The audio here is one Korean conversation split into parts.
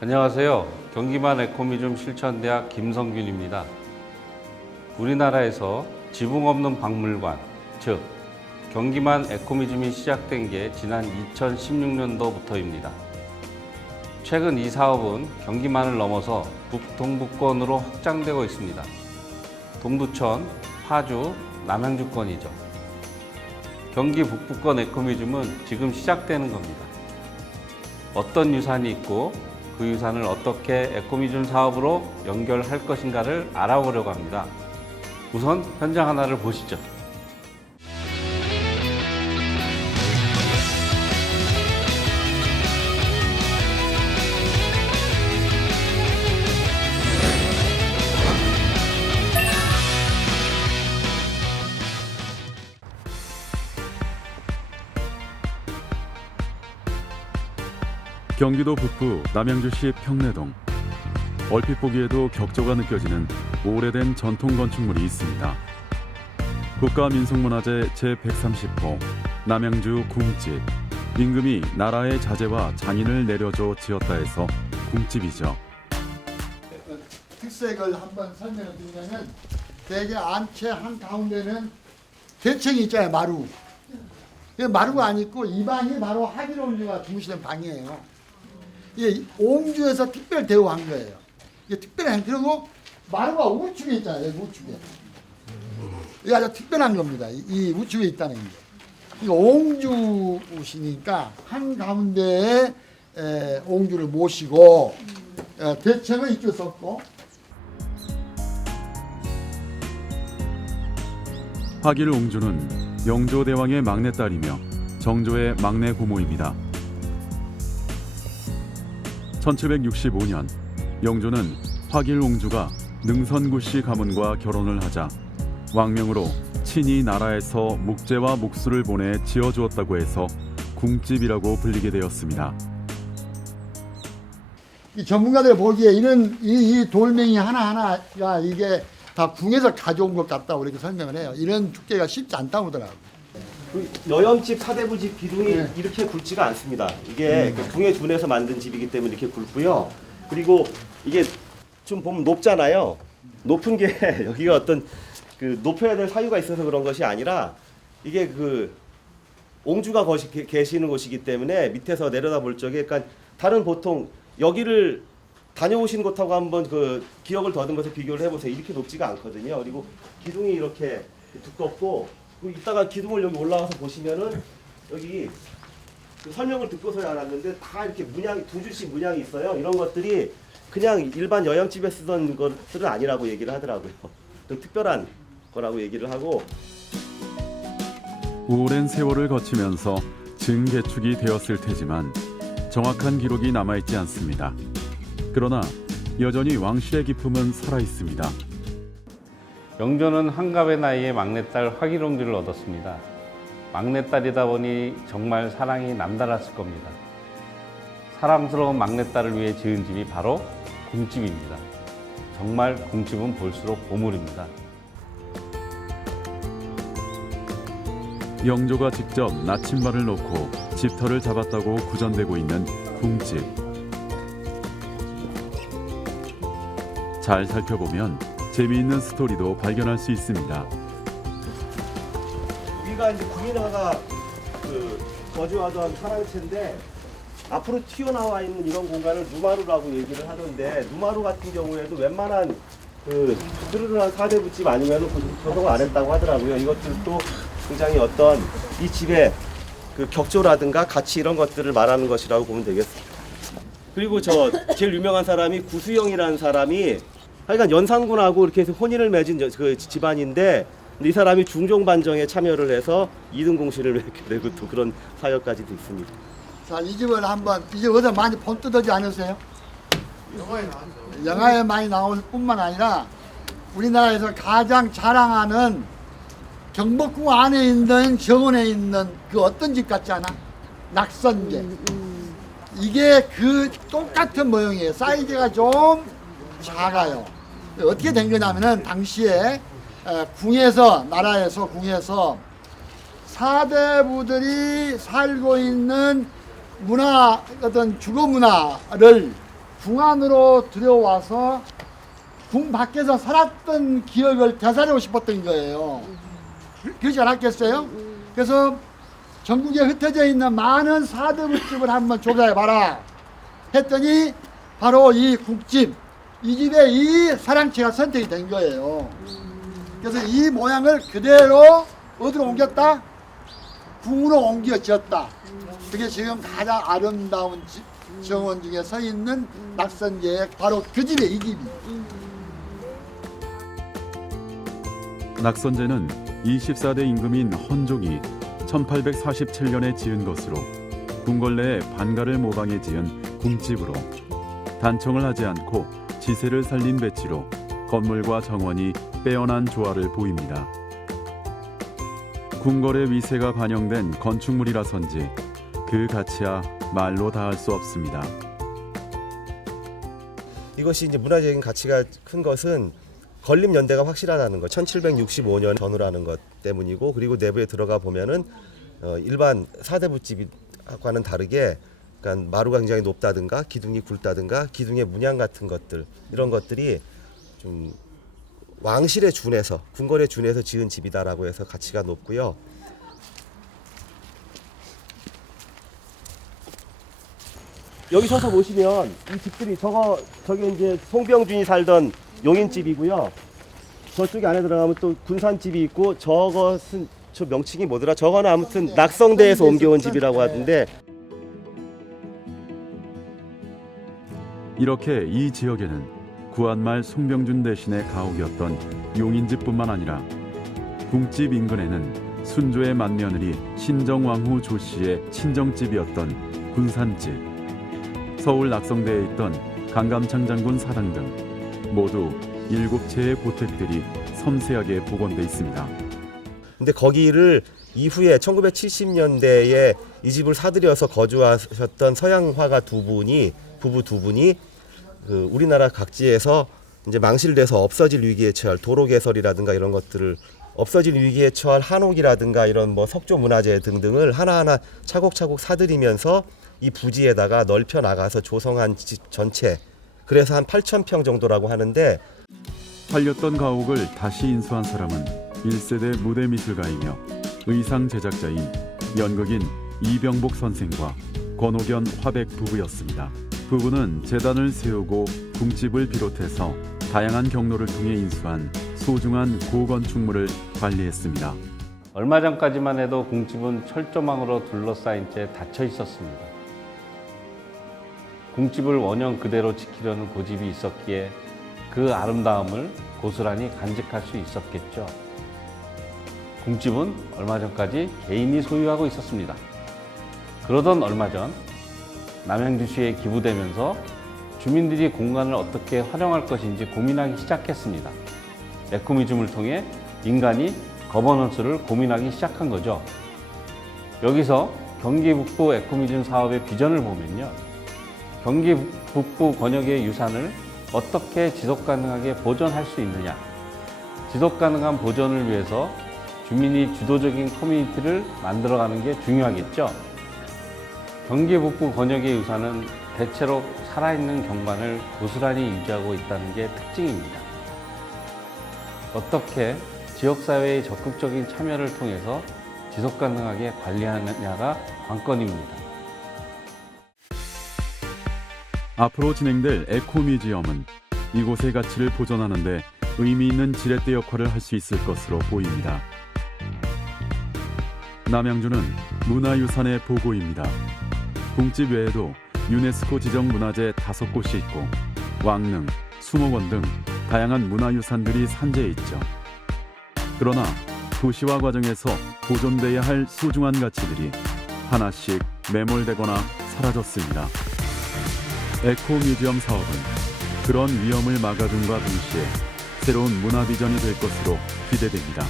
안녕하세요. 경기만 에코미즘 실천대학 김성균입니다. 우리나라에서 지붕 없는 박물관, 즉 경기만 에코미즘이 시작된 게 지난 2016년도부터입니다. 최근 이 사업은 경기만을 넘어서 북동부권으로 확장되고 있습니다. 동두천, 파주, 남양주권이죠. 경기 북부권 에코미즘은 지금 시작되는 겁니다. 어떤 유산이 있고 그 유산을 어떻게 에코미즘 사업으로 연결할 것인가를 알아보려고 합니다. 우선 현장 하나를 보시죠. 경기도 북부 남양주시 평내동. 얼핏 보기에도 격조가 느껴지는 오래된 전통 건축물이 있습니다. 국가민속문화재 제130호 남양주 궁집. 임금이 나라의 자재와 장인을 내려줘 지었다 해서 궁집이죠. 특색을 한번 설명을 드리자면, 대개 안채 한가운데는 대청이 있잖아요. 마루. 마루가 안 있고 이 방이 바로 하기론주가 주무시는 방이에요. 이게 옹주에서 특별 대우한 거예요. 이게 특별한, 그리고 마루가 우측에 있잖아요. 여기 우측에. 이게 아주 특별한 겁니다. 이 우측에 있다는 게. 이거 옹주시니까 한가운데에 옹주를 모시고 대청은 이쪽 썼고. 화길 옹주는 영조대왕의 막내딸이며 정조의 막내 고모입니다. 1765년 영조는 화길 옹주가 능선구씨 가문과 결혼을 하자 왕명으로 친히 나라에서 묵제와 묵수를 보내 지어주었다고 해서 궁집이라고 불리게 되었습니다. 이 전문가들 보기에 이 돌멩이 하나하나가 이게 다 궁에서 가져온 것 같다고 이렇게 설명을 해요. 이런 두께가 쉽지 않다고 하더라고요. 그 여염집, 사대부집 기둥이 네. 이렇게 굵지가 않습니다. 이게 그 궁에 준해서 만든 집이기 때문에 이렇게 굵고요. 그리고 이게 좀 보면 높잖아요. 높은 게 여기가 어떤 그 높여야 될 사유가 있어서 그런 것이 아니라 이게 그 옹주가 계시는 곳이기 때문에 밑에서 내려다 볼 적에, 그러니까 다른 보통 여기를 다녀오신 곳하고 한번 그 기억을 더듬어서 비교를 해보세요. 이렇게 높지가 않거든요. 그리고 기둥이 이렇게 두껍고, 이따가 기둥을 여기 올라와서 보시면은 여기 그 설명을 듣고서야 알았는데 다 이렇게 문양이 두 줄씩 문양이 있어요. 이런 것들이 그냥 일반 여염집에 쓰던 것들은 아니라고 얘기를 하더라고요. 좀 특별한 거라고 얘기를 하고. 오랜 세월을 거치면서 증개축이 되었을 테지만 정확한 기록이 남아있지 않습니다. 그러나 여전히 왕실의 기품은 살아있습니다. 영조는 한갑의 나이에 막내딸 화길옹주를 얻었습니다. 막내딸이다 보니 정말 사랑이 남달랐을 겁니다. 사랑스러운 막내딸을 위해 지은 집이 바로 궁집입니다. 정말 궁집은 볼수록 보물입니다. 영조가 직접 나침반을 놓고 집터를 잡았다고 구전되고 있는 궁집. 잘 살펴보면 재미있는 스토리도 발견할 수 있습니다. 여기가 이제 구인화가 그 거주하던 사랑채인데 앞으로 튀어나와 있는 이런 공간을 누마루라고 얘기를 하던데, 누마루 같은 경우에도 웬만한 그 스르르한 사대부집 아니면 조성을 안 했다고 하더라고요. 이것들도 굉장히 어떤 이 집의 그 격조라든가 가치 이런 것들을 말하는 것이라고 보면 되겠습니다. 그리고 저 제일 유명한 사람이 구수영이라는 사람이 하여간 연산군하고 이렇게 해서 혼인을 맺은 그 집안인데, 이 사람이 중종반정에 참여를 해서 2등 공신을 맺게 되고 또 그런 사역까지도 있습니다. 자, 이 집을 한번, 이 집 어디서 많이 본뜨더지 않으세요? 영화에 많이 나올 뿐만 아니라 우리나라에서 가장 자랑하는 경복궁 안에 있는 정원에 있는 그 어떤 집 같지 않아? 낙선제. 이게 그 똑같은 모형이에요. 사이즈가 좀 작아요. 어떻게 된 거냐면은 당시에 궁에서, 나라에서 궁에서 사대부들이 살고 있는 문화, 어떤 주거 문화를 궁 안으로 들여와서 궁 밖에서 살았던 기억을 되살리고 싶었던 거예요. 그렇지 않았겠어요? 그래서 전국에 흩어져 있는 많은 사대부집을 한번 조사해봐라 했더니 바로 이 국집, 이 집에 이 사랑채가 선택이 된 거예요. 그래서 이 모양을 그대로 어디로 옮겼다? 궁으로 옮겨 지었다. 그게 지금 가장 아름다운 정원 중에 서 있는 낙선제의 바로 그 집에 이 집이. 낙선제는 24대 임금인 헌종이 1847년에 지은 것으로 궁궐내에 반가를 모방해 지은 궁집으로 단청을 하지 않고 지세를 살린 배치로 건물과 정원이 빼어난 조화를 보입니다. 궁궐의 위세가 반영된 건축물이라선지 그 가치야 말로 다할 수 없습니다. 이것이 이제 문화적인 가치가 큰 것은 건립 연대가 확실하다는 것, 1765년 전후라는 것 때문이고, 그리고 내부에 들어가 보면은 일반 사대부집과는 다르게, 그러니까 마루가 굉장히 높다든가 기둥이 굵다든가 기둥의 문양 같은 것들, 이런 것들이 좀 왕실에 준해서, 궁궐에 준해서 지은 집이다라고 해서 가치가 높고요. 여기 서서 보시면 이 집들이 저게 이제 송병준이 살던 용인집이고요. 저쪽에 안에 들어가면 또 군산집이 있고, 저것은 저 명칭이 뭐더라? 저거는 아무튼 낙성대에서 옮겨온 집이라고 하던데. 이렇게 이 지역에는 구한말 송병준 대신의 가옥이었던 용인집뿐만 아니라 궁집 인근에는 순조의 맏며느리 신정왕후 조씨의 친정집이었던 군산집, 서울 낙성대에 있던 강감창 장군 사당 등 모두 7채의 보택들이 섬세하게 복원돼 있습니다. 근데 거기를 이후에 1970년대에 이 집을 사들여서 거주하셨던 서양 화가 부부 두 분이 그 우리나라 각지에서 이제 망실돼서 없어질 위기에 처할 도로 개설이라든가 이런 것들을 없어질 위기에 처할 한옥이라든가 이런 뭐 석조 문화재 등등을 하나하나 차곡차곡 사들이면서 이 부지에다가 넓혀 나가서 조성한 집 전체, 그래서 한 8,000평 정도라고 하는데, 팔렸던 가옥을 다시 인수한 사람은 1세대 무대미술가이며 의상 제작자인 연극인 이병복 선생과 권옥연 화백 부부였습니다. 부부는 재단을 세우고 궁집을 비롯해서 다양한 경로를 통해 인수한 소중한 고건축물을 관리했습니다. 얼마 전까지만 해도 궁집은 철조망으로 둘러싸인 채 닫혀 있었습니다. 궁집을 원형 그대로 지키려는 고집이 있었기에 그 아름다움을 고스란히 간직할 수 있었겠죠. 궁집은 얼마 전까지 개인이 소유하고 있었습니다. 그러던 얼마 전 남양주시에 기부되면서 주민들이 공간을 어떻게 활용할 것인지 고민하기 시작했습니다. 에코미즘을 통해 인간이 거버넌스를 고민하기 시작한 거죠. 여기서 경기 북부 에코미즘 사업의 비전을 보면요, 경기 북부 권역의 유산을 어떻게 지속가능하게 보존할 수 있느냐, 지속가능한 보존을 위해서 주민이 주도적인 커뮤니티를 만들어가는 게 중요하겠죠. 경기 북부 권역의 유산은 대체로 살아있는 경관을 고스란히 유지하고 있다는 게 특징입니다. 어떻게 지역사회의 적극적인 참여를 통해서 지속가능하게 관리하느냐가 관건입니다. 앞으로 진행될 에코뮤지엄은 이곳의 가치를 보존하는 데 의미 있는 지렛대 역할을 할 수 있을 것으로 보입니다. 남양주는 문화유산의 보고입니다. 궁집 외에도 유네스코 지정 문화재 5곳이 있고 왕릉, 수목원 등 다양한 문화유산들이 산재해 있죠. 그러나 도시화 과정에서 보존돼야 할 소중한 가치들이 하나씩 매몰되거나 사라졌습니다. 에코뮤지엄 사업은 그런 위험을 막아줌과 동시에 새로운 문화 비전이 될 것으로 기대됩니다.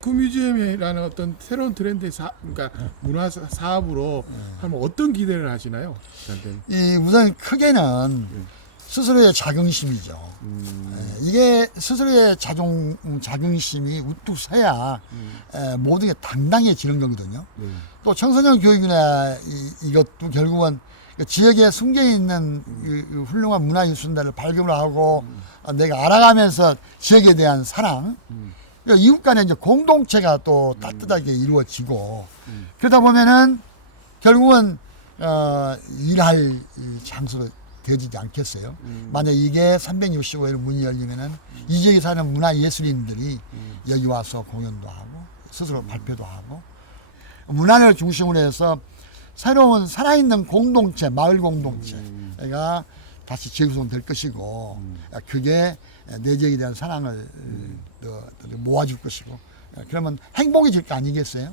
에코뮤지엄이라는 어떤 새로운 트렌드의 그러니까 문화 사업으로 하면 어떤 기대를 하시나요? 이 우선 크게는 스스로의 자긍심이죠. 이게 스스로의 자긍심이 우뚝 서야 모든 게 당당해지는 거거든요. 또 청소년 교육이나 이것도 결국은 그 지역에 숨겨 있는 그 훌륭한 문화유산들을 발견을 하고 내가 알아가면서 지역에 대한 사랑, 그 이웃 간의 이제 공동체가 또 따뜻하게 이루어지고 그러다 보면은 결국은 일할 이 장소로 되어지지 않겠어요. 만약 이게 365일 문이 열리면은 이 지역에 사는 문화예술인들이 여기 와서 공연도 하고 스스로 발표도 하고 문화를 중심으로 해서 새로운 살아있는 공동체, 마을 공동체가 다시 재구성될 것이고 그게 내 지역에 대한 사랑을 모아줄 것이고 그러면 행복해질 거 아니겠어요?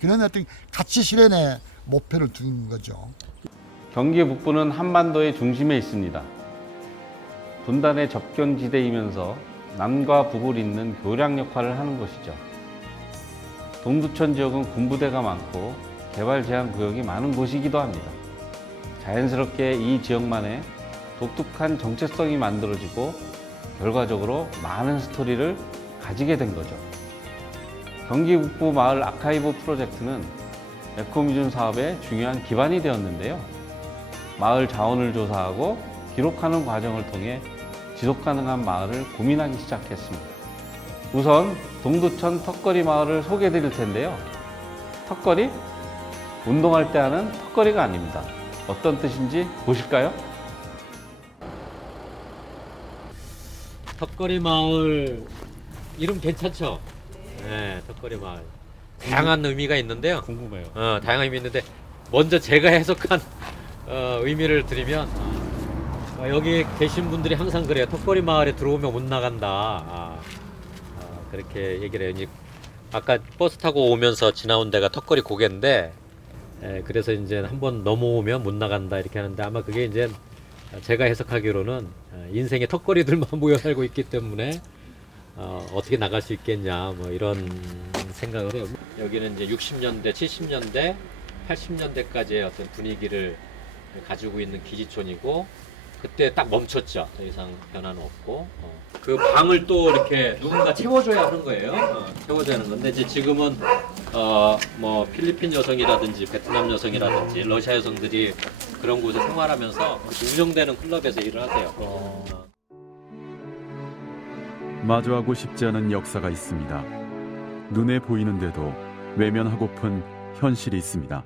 그런 어떤 가치 실현의 목표를 둔 거죠. 경기 북부는 한반도의 중심에 있습니다. 분단의 접경지대이면서 남과 북을 잇는 교량 역할을 하는 곳이죠. 동두천 지역은 군부대가 많고 개발 제한 구역이 많은 곳이기도 합니다. 자연스럽게 이 지역만의 독특한 정체성이 만들어지고 결과적으로 많은 스토리를 가지게 된 거죠. 경기 북부 마을 아카이브 프로젝트는 에코뮤즘 사업의 중요한 기반이 되었는데요. 마을 자원을 조사하고 기록하는 과정을 통해 지속가능한 마을을 고민하기 시작했습니다. 우선 동두천 턱걸이 마을을 소개해 드릴 텐데요. 턱걸이? 운동할 때 하는 턱걸이가 아닙니다. 어떤 뜻인지 보실까요? 턱걸이 마을 이름 괜찮죠? 네, 턱걸이 마을. 다양한 의미가 있는데요. 궁금해요. 다양한 의미 있는데 먼저 제가 해석한 의미를 드리면 여기 계신 분들이 항상 그래요. 턱걸이 마을에 들어오면 못 나간다. 그렇게 얘기를 해요. 이제 아까 버스 타고 오면서 지나온 데가 턱걸이 고개인데 그래서 이제 한번 넘어오면 못 나간다 이렇게 하는데 아마 그게 이제 제가 해석하기로는 인생의 턱걸이들만 모여 살고 있기 때문에 어떻게 나갈 수 있겠냐 뭐 이런 생각을 해요. 여기는 이제 60년대, 70년대, 80년대까지의 어떤 분위기를 가지고 있는 기지촌이고 그때 딱 멈췄죠. 더 이상 변화는 없고 그 방을 또 이렇게 누군가 채워줘야 하는 거예요. 채워줘야 하는 건데 이제 지금은 뭐 필리핀 여성이라든지 베트남 여성이라든지 러시아 여성들이 그런 곳에 생활하면서 운영되는 클럽에서 일을 하세요. 마주하고 싶지 않은 역사가 있습니다. 눈에 보이는데도 외면하고픈 현실이 있습니다.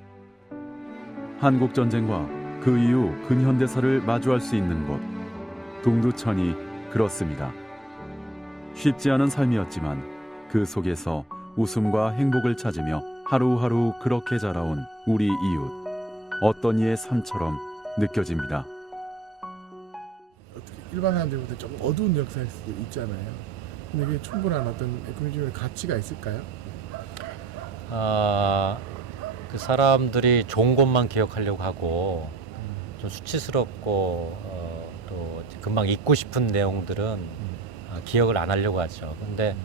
한국전쟁과 그 이후 근현대사를 마주할 수 있는 곳, 동두천이 그렇습니다. 쉽지 않은 삶이었지만 그 속에서 웃음과 행복을 찾으며 하루하루 그렇게 자라온 우리 이웃, 어떤 이의 삶처럼 느껴집니다. 일반 사람들보다 좀 어두운 역사일 수도 있잖아요. 근데 그게 충분한 어떤 에코뮤지엄의 가치가 있을까요? 그 사람들이 좋은 것만 기억하려고 하고 좀 수치스럽고 또 금방 잊고 싶은 내용들은 기억을 안 하려고 하죠. 근데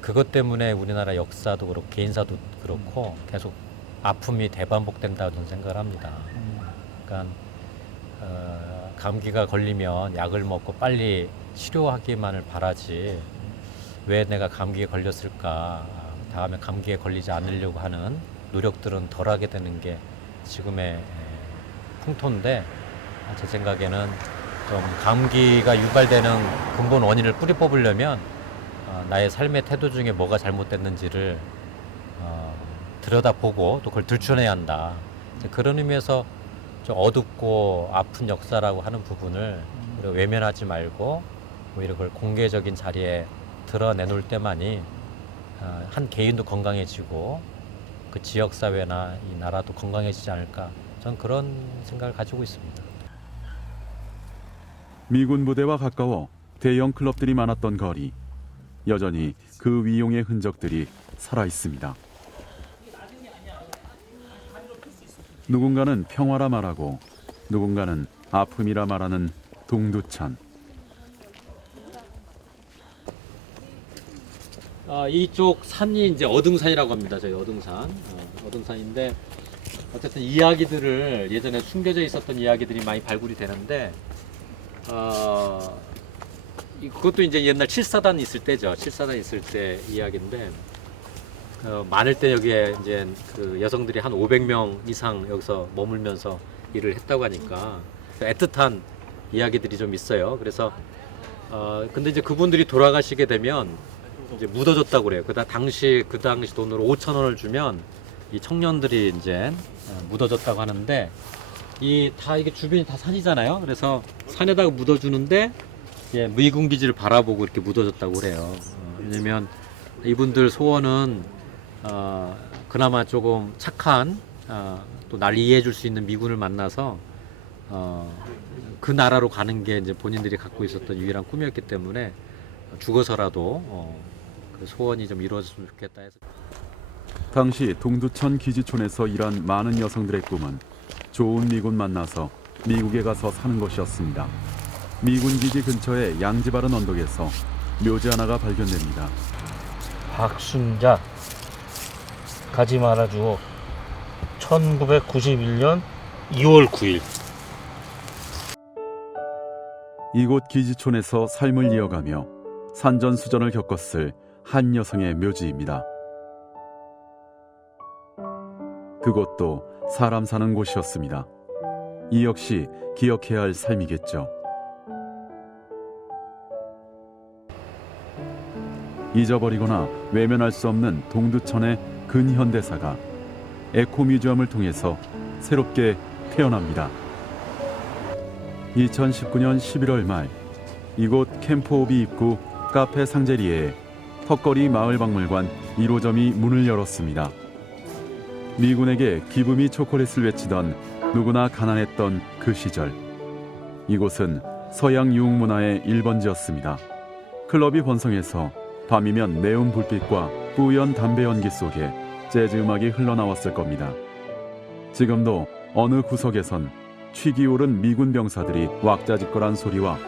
그것 때문에 우리나라 역사도 그렇고 개인사도 그렇고 계속 아픔이 대반복된다는 생각을 합니다. 그러니까 감기가 걸리면 약을 먹고 빨리 치료하기만을 바라지 왜 내가 감기에 걸렸을까, 다음에 감기에 걸리지 않으려고 하는 노력들은 덜하게 되는 게 지금의 풍토인데 제 생각에는 좀 감기가 유발되는 근본 원인을 뿌리 뽑으려면 나의 삶의 태도 중에 뭐가 잘못됐는지를 들여다보고 또 그걸 들춰내야 한다. 그런 의미에서 좀 어둡고 아픈 역사라고 하는 부분을 우리가 외면하지 말고 오히려 그걸 공개적인 자리에 드러내놓을 때만이 한 개인도 건강해지고 그 지역사회나 이 나라도 건강해지지 않을까, 저는 그런 생각을 가지고 있습니다. 미군 부대와 가까워 대형 클럽들이 많았던 거리, 여전히 그 위용의 흔적들이 살아있습니다. 누군가는 평화라 말하고 누군가는 아픔이라 말하는 동두천. 이쪽 산이 이제 어등산이라고 합니다. 저희 어등산. 어등산인데 어쨌든 이야기들을 예전에 숨겨져 있었던 이야기들이 많이 발굴이 되는데 그것도 이제 옛날 7사단 있을 때죠. 7사단 있을 때 이야기인데 많을 때 여기에 이제 그 여성들이 한 500명 이상 여기서 머물면서 일을 했다고 하니까 애틋한 이야기들이 좀 있어요. 그래서 근데 이제 그분들이 돌아가시게 되면 이제 묻어줬다고 그래요. 그 당시 돈으로 5,000원을 주면 이 청년들이 이제 묻어줬다고 하는데 이게 주변이 다 산이잖아요. 그래서 산에다가 묻어주는데 미군 기지를 바라보고 이렇게 묻어줬다고 그래요. 왜냐면 이분들 소원은 그나마 조금 착한 또 날 이해해줄 수 있는 미군을 만나서 그 나라로 가는 게 이제 본인들이 갖고 있었던 유일한 꿈이었기 때문에 죽어서라도 그 소원이 좀 이루어졌으면 좋겠다 해서. 당시 동두천 기지촌에서 일한 많은 여성들의 꿈은 좋은 미군 만나서 미국에 가서 사는 것이었습니다. 미군 기지 근처의 양지 바른 언덕에서 묘지 하나가 발견됩니다. 박순자 가지 말아주오 1991년 2월 9일 이곳 기지촌에서 삶을 이어가며 산전수전을 겪었을 한 여성의 묘지입니다. 그곳도 사람 사는 곳이었습니다. 이 역시 기억해야 할 삶이겠죠. 잊어버리거나 외면할 수 없는 동두천의 근현대사가 에코뮤지엄을 통해서 새롭게 태어납니다. 2019년 11월 말 이곳 캠프오비 입구 카페 상제리에 턱걸이 마을박물관 1호점이 문을 열었습니다. 미군에게 기부 미 초콜릿을 외치던 누구나 가난했던 그 시절 이곳은 서양 유흥 문화의 1번지였습니다. 클럽이 번성해서 밤이면 내온 불빛과 뿌연 담배 연기 속에 재즈 음악이 흘러나왔을 겁니다. 지금도 어느 구석에선 취기 오른 미군 병사들이 왁자지껄한 소리와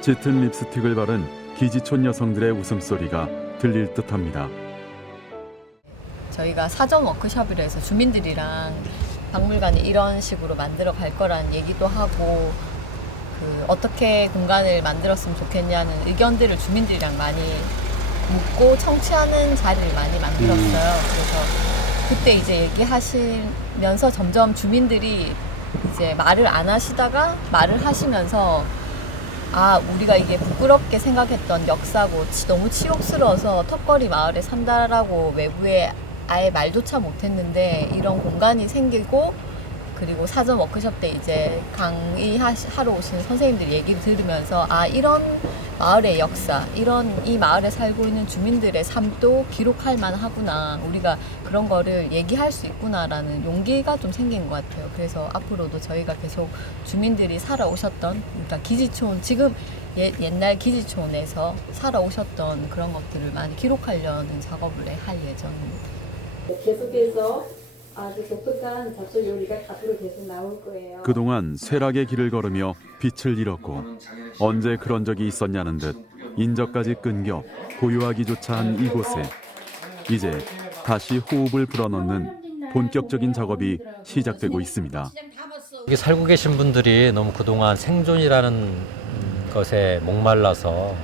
짙은 립스틱을 바른 기지촌 여성들의 웃음소리가 들릴 듯합니다. 저희가 사전 워크숍이라 해서 주민들이랑 박물관이 이런 식으로 만들어 갈 거라는 얘기도 하고 어떻게 공간을 만들었으면 좋겠냐는 의견들을 주민들이랑 많이 묻고 청취하는 자리를 많이 만들었어요. 그래서 그때 이제 얘기하시면서 점점 주민들이 이제 말을 안 하시다가 말을 하시면서 우리가 이게 부끄럽게 생각했던 역사고 너무 치욕스러워서 턱걸이 마을에 산다라고 외부에 아예 말조차 못했는데 이런 공간이 생기고 그리고 사전 워크숍 때 이제 강의하러 오신 선생님들 얘기를 들으면서 이런 마을의 역사, 이 마을에 살고 있는 주민들의 삶도 기록할 만하구나. 우리가 그런 거를 얘기할 수 있구나라는 용기가 좀 생긴 것 같아요. 그래서 앞으로도 저희가 계속 주민들이 살아오셨던, 그러니까 기지촌, 지금 옛날 기지촌에서 살아오셨던 그런 것들을 많이 기록하려는 작업을 할 예정입니다. 계속해서 아주 독특한 잡초 요리가 앞으로 계속 나올 거예요. 그동안 쇠락의 길을 걸으며 빛을 잃었고 언제 그런 적이 있었냐는 듯 인적까지 끊겨 고요하기조차 한 이곳에 이제 다시 호흡을 불어넣는 본격적인 작업이 시작되고 있습니다. 여기 살고 계신 분들이 너무 그동안 생존이라는 것에 목말라서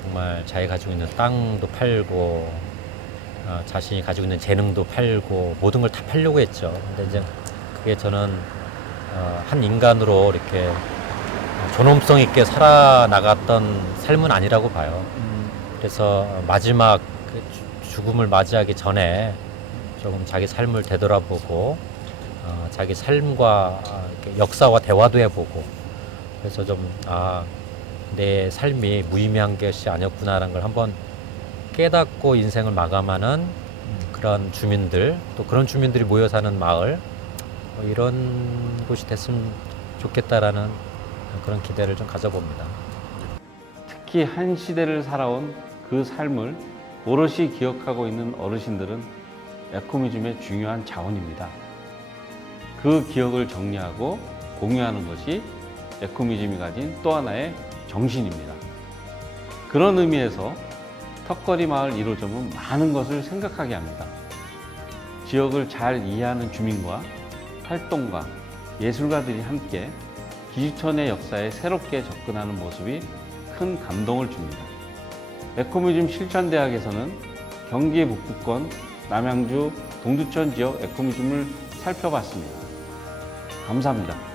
정말 자기 가지고 있는 땅도 팔고 자신이 가지고 있는 재능도 팔고 모든 걸 다 팔려고 했죠. 근데 이제 그게 저는 한 인간으로 이렇게 존엄성 있게 살아나갔던 삶은 아니라고 봐요. 그래서 마지막 죽음을 맞이하기 전에 조금 자기 삶을 되돌아보고 자기 삶과 역사와 대화도 해보고 그래서 좀 내 삶이 무의미한 것이 아니었구나라는 걸 한번 깨닫고 인생을 마감하는 그런 주민들, 또 그런 주민들이 모여 사는 마을, 이런 곳이 됐으면 좋겠다라는 그런 기대를 좀 가져봅니다. 특히 한 시대를 살아온 그 삶을 오롯이 기억하고 있는 어르신들은 에코뮤지엄의 중요한 자원입니다. 그 기억을 정리하고 공유하는 것이 에코뮤지엄이 가진 또 하나의 정신입니다. 그런 의미에서 턱걸이 마을 1호점은 많은 것을 생각하게 합니다. 지역을 잘 이해하는 주민과 활동가, 예술가들이 함께 기지촌의 역사에 새롭게 접근하는 모습이 큰 감동을 줍니다. 에코뮤지엄 실천대학에서는 경기 북부권 남양주 동두천 지역 에코뮤지엄을 살펴봤습니다. 감사합니다.